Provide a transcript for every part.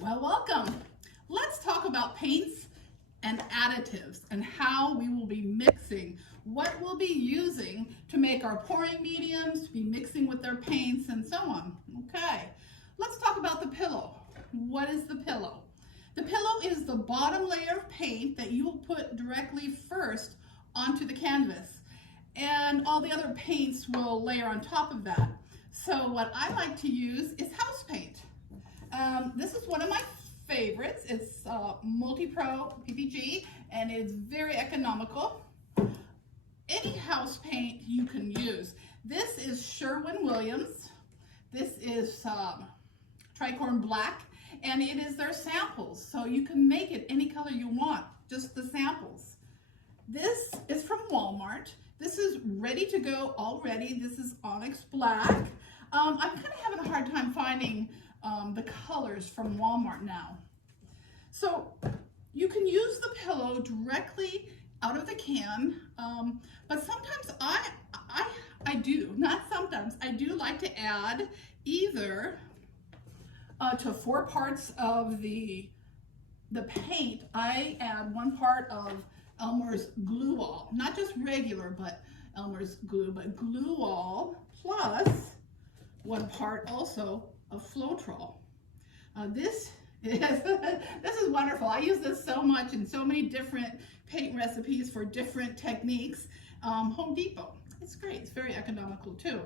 Well, welcome. Let's talk about paints and additives and how we will be mixing, what we'll be using to make our pouring mediums, to be mixing with our paints and so on. Okay, let's talk about the pillow. What is the pillow? The pillow is the bottom layer of paint that you will put directly first onto the canvas, and all the other paints will layer on top of that. So what I like to use is house paint. This is one of my favorites. It's multi-pro PPG and it's very economical. Any house paint you can use. This is Sherwin-Williams. This is tricorn black, and it is their samples. So you can make it any color you want, just the samples. This is from Walmart. This is ready to go already. This is onyx black. I'm kind of having a hard time finding the colors from Walmart now. So you can use the pillow directly out of the can, but sometimes I do, not sometimes, I do like to add either to 4 parts of the paint. I add 1 part of Elmer's glue all, not just regular, but Elmer's glue, but glue all plus 1 part also of Floetrol. This is wonderful. I use this so much in so many different paint recipes for different techniques. Home Depot, it's great. It's very economical too.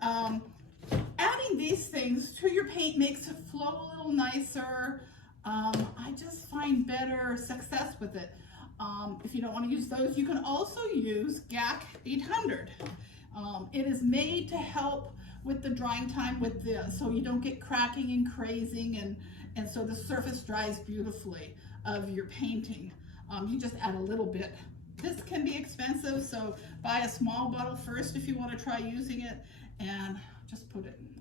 Adding these things to your paint makes it flow a little nicer. I just find better success with it. If you don't want to use those, you can also use GAC 800. It is made to help with the drying time with this, so you don't get cracking and crazing, and so the surface dries beautifully of your painting. You just add a little bit. This can be expensive, so buy a small bottle first if you want to try using it, and just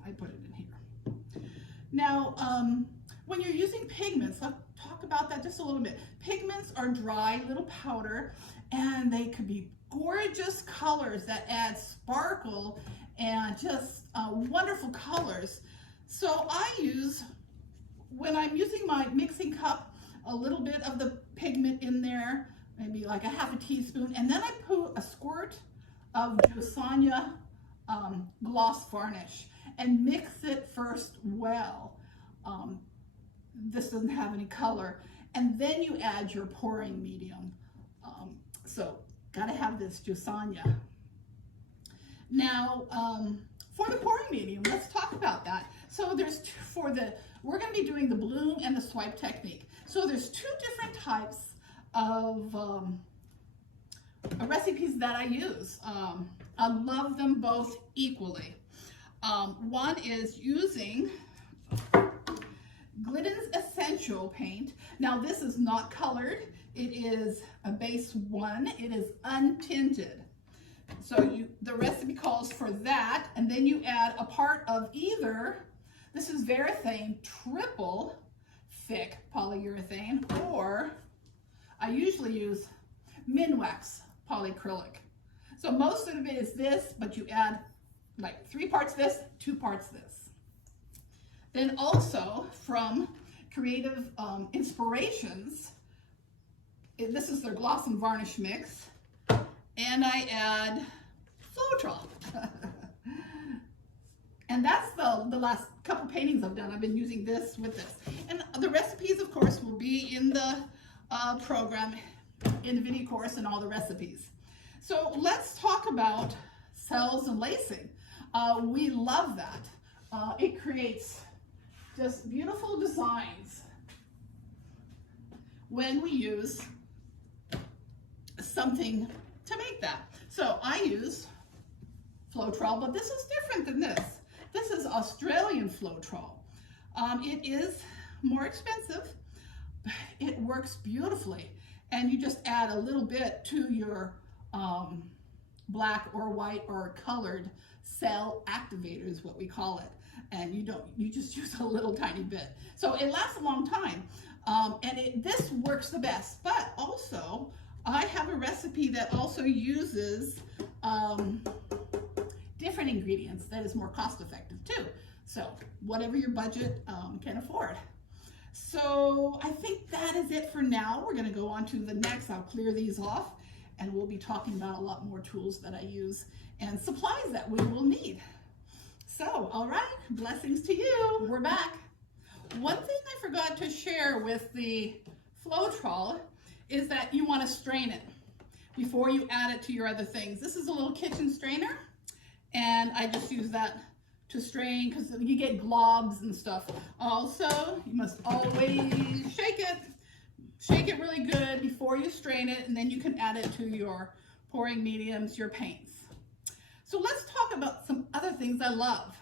I put it in here. Now, when you're using pigments, let's talk about that just a little bit. Pigments are dry little powder, and they could be gorgeous colors that add sparkle and just wonderful colors. So I use, when I'm using my mixing cup, a little bit of the pigment in there, maybe like a ½ teaspoon, and then I put a squirt of Josanya gloss varnish and mix it first well. This doesn't have any color, and then you add your pouring medium. So gotta have this Josanya. Now, for the pouring medium, let's talk about that. So there's we're going to be doing the bloom and the swipe technique. So there's 2 different types of recipes that I use. I love them both equally. One is using Glidden's Essential paint. Now this is not colored. It is a base 1. It is untinted. So the recipe calls for that, and then you add a part of either, this is Varathane triple thick polyurethane, or I usually use Minwax polyacrylic. So most of it is this, but you add like 3 parts this, 2 parts this. Then also from Creative Inspirations, this is their gloss and varnish mix. And I add Floetrol. And that's the last couple paintings I've done. I've been using this with this. And the recipes, of course, will be in the program, in the video course, and all the recipes. So let's talk about cells and lacing. We love that. It creates just beautiful designs when we use something to make that. So I use Floetrol, but this is different than this. This is Australian Floetrol. It is more expensive. It works beautifully, and you just add a little bit to your black or white or colored cell activator is what we call it, and you just use a little tiny bit. So it lasts a long time, and this works the best. But also I have a recipe that also uses different ingredients that is more cost effective too. So whatever your budget can afford. So I think that is it for now. We're gonna go on to the next. I'll clear these off and we'll be talking about a lot more tools that I use and supplies that we will need. So, all right, blessings to you. We're back. One thing I forgot to share with the Floetrol is that you want to strain it before you add it to your other things. This is a little kitchen strainer, and I just use that to strain because you get globs and stuff. Also, you must always shake it really good before you strain it, and then you can add it to your pouring mediums, your paints. So let's talk about some other things I love.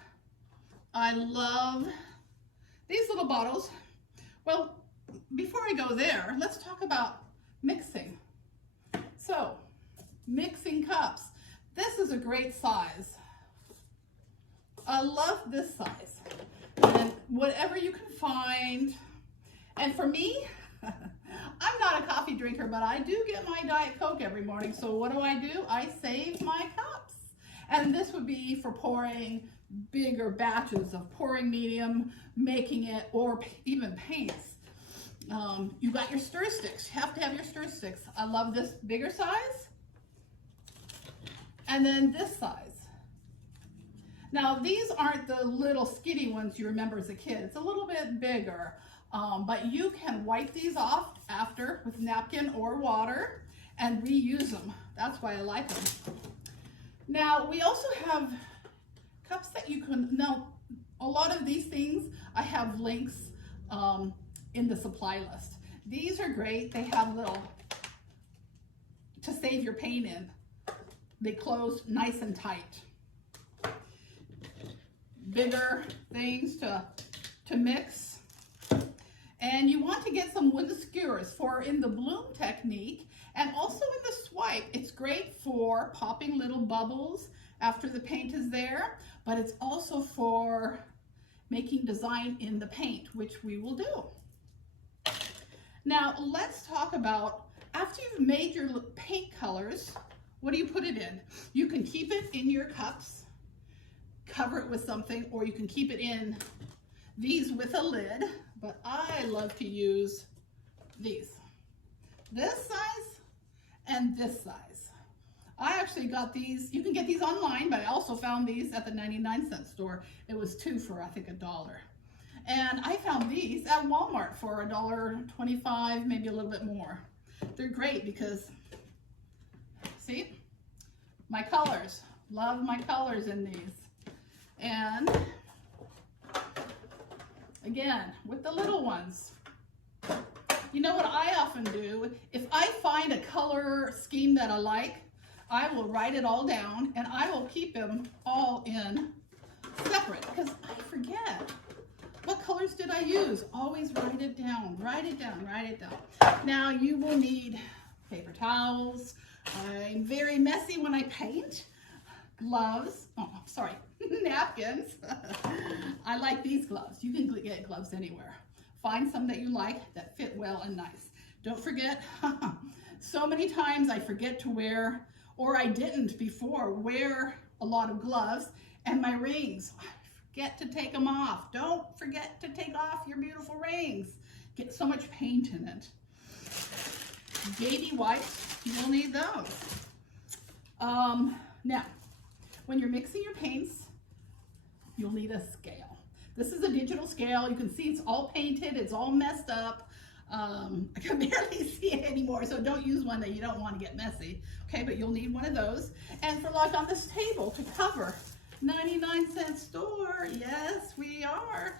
I love these little bottles. Well, before I go there, let's talk about mixing. So, mixing cups. This is a great size. I love this size. And whatever you can find. And for me, I'm not a coffee drinker, but I do get my Diet Coke every morning. So what do? I save my cups. And this would be for pouring bigger batches of pouring medium, making it, or even paints. You got your stir sticks. You have to have your stir sticks. I love this bigger size. And then this size. Now, these aren't the little skinny ones you remember as a kid. It's a little bit bigger. But you can wipe these off after with napkin or water and reuse them. That's why I like them. Now, we also have cups that you can, now, a lot of these things, I have links in the supply list. These are great. They have little, to save your paint in. They close nice and tight. Bigger things to mix. And you want to get some wooden skewers for in the bloom technique and also in the swipe. It's great for popping little bubbles after the paint is there, but it's also for making design in the paint, which we will do. Now let's talk about, after you've made your paint colors, what do you put it in? You can keep it in your cups, cover it with something, or you can keep it in these with a lid, but I love to use these. This size and this size. I actually got these, you can get these online, but I also found these at the 99-cent store. It was two for, I think, $1. And I found these at Walmart for $1.25, maybe a little bit more. They're great because, see, my colors. Love my colors in these. And again, with the little ones, you know what I often do? If I find a color scheme that I like, I will write it all down and I will keep them all in separate because I forget. What colors did I use? Always write it down, write it down, write it down. Now you will need paper towels. I'm very messy when I paint. Gloves, oh, sorry, napkins. I like these gloves. You can get gloves anywhere. Find some that you like that fit well and nice. Don't forget, so many times I forget to wear, or I didn't before, wear a lot of gloves and my rings. I forget to take them off. Don't forget to take off your beautiful rings. Get so much paint in it. Baby wipes, you'll need those. Now, when you're mixing your paints, you'll need a scale. This is a digital scale. You can see it's all painted, it's all messed up. I can barely see it anymore, so don't use one that you don't want to get messy. Okay, but you'll need one of those. And for like on this table to cover, 99-cent store, yes, we are.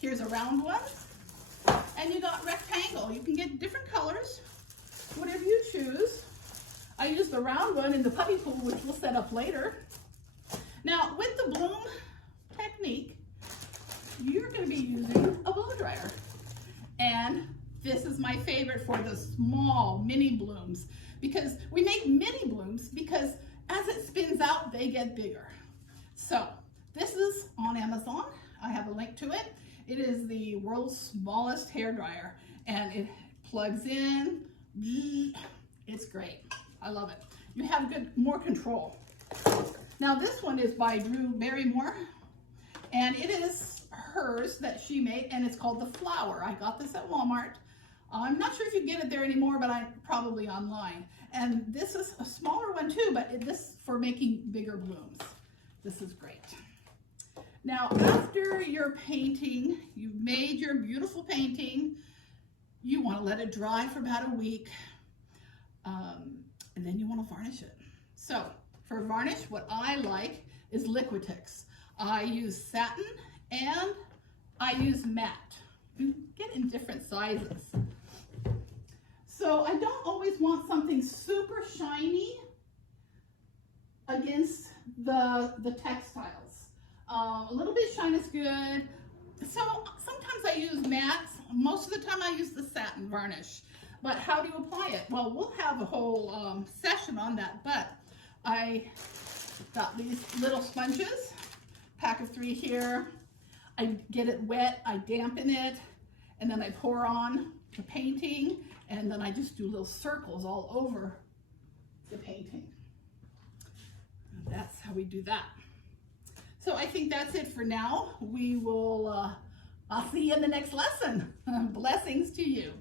Here's a round one. And you got rectangle. You can get different colors, whatever you choose. I use the round one in the puppy pool, which we'll set up later. Now, with the bloom technique, you're going to be using a blow dryer. And this is my favorite for the small mini blooms, because we make mini blooms because as it spins out, they get bigger. So this is on Amazon. I have a link to it. It is the world's smallest hair dryer, and it plugs in. It's great. I love it. You have more control. Now this one is by Drew Barrymore, and it is hers that she made, and it's called the Flower. I got this at Walmart. I'm not sure if you get it there anymore, but probably online. And this is a smaller one too, but this for making bigger blooms. This is great. Now, after your painting, you've made your beautiful painting, you want to let it dry for about a week, and then you want to varnish it. So, for varnish, what I like is Liquitex. I use satin and I use matte. You get in different sizes. So I don't always want something super shiny against the textiles. A little bit shine is good. So sometimes I use mattes. Most of the time I use the satin varnish. But how do you apply it? Well, we'll have a whole session on that, but I got these little sponges, pack of 3 here. I get it wet, I dampen it, and then I pour on the painting, and then I just do little circles all over the painting. And that's how we do that. So I think that's it for now. We will, I'll see you in the next lesson. Blessings to you.